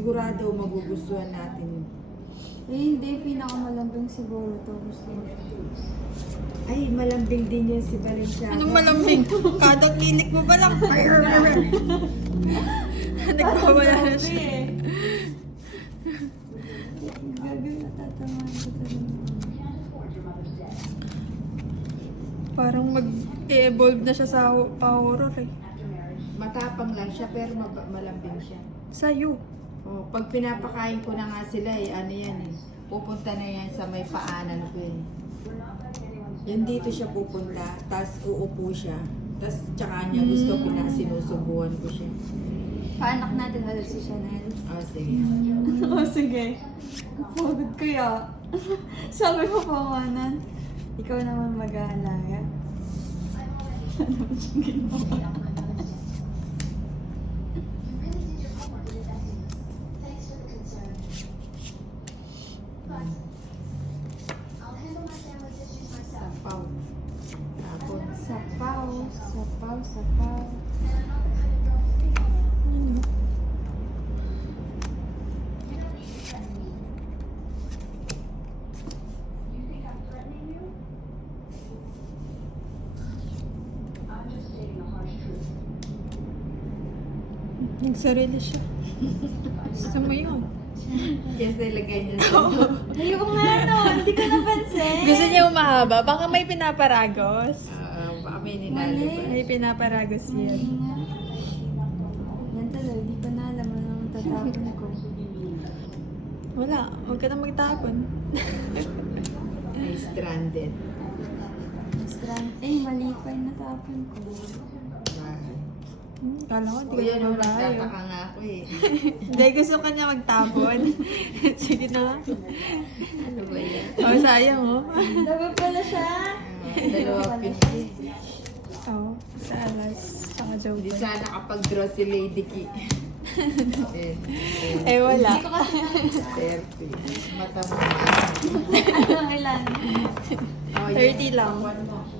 Sigurado magugustuhan natin. Eh, hindi. Pinakamalambing siguro to. Gusto ko. Ay, malambing din yan si Balenciaga. Anong malambing? Kada kilik mo pa lang. Nagpawala na siya. Gagawin natatamaan ko talaga. Parang mag-evolve na siya sa horror eh. Matapang lang siya pero malambing siya. Sa'yo. Oh, pag pinapakain ko na nga sila ano yan eh. Pupunta na yan sa may paanan ko eh. Yan dito siya pupunta, tapos uupo siya. Tapos tsaka niya gusto sinusubuhan ko siya. Paanak natin ulit si Chanel. Oh, sige. Oh, sige. Pagod kaya. Sabi mo pa, Manan. Ikaw naman mag-aalaya. Ano ba siyang ginawa? Sapaw. Tapon. Sapaw, sapaw, sapaw. Nagsarili siya. Gusto mo yun? Kasi lagay niya Ayun nga, no. Hindi ko napansin. Gusto niya umahaba? Baka may pinaparagos. baka may Mali. nilalabas. May pinaparagos yan. Yan talaga. Hindi ko na alam ano ang tatapon ko. Wala. Huwag ka na magtapon. Ay, stranded. Mali pa yung natapon ko. Kala ko, di Kuya, ka nung na tayo. nagtataka nga ako eh. Hindi, gusto ka niya magtapon. Sige na. Ano ba yan? Oh, sayang oh. Dami pala siya. Dalawa Pala pin. siya. Oh, sa alas. Saka Hindi joke. sana kapag-draw si Lady Ki. Eh, wala. Hindi ko kasi 30. Mata mo. ano ilan. Oh, 30 lang. One mo.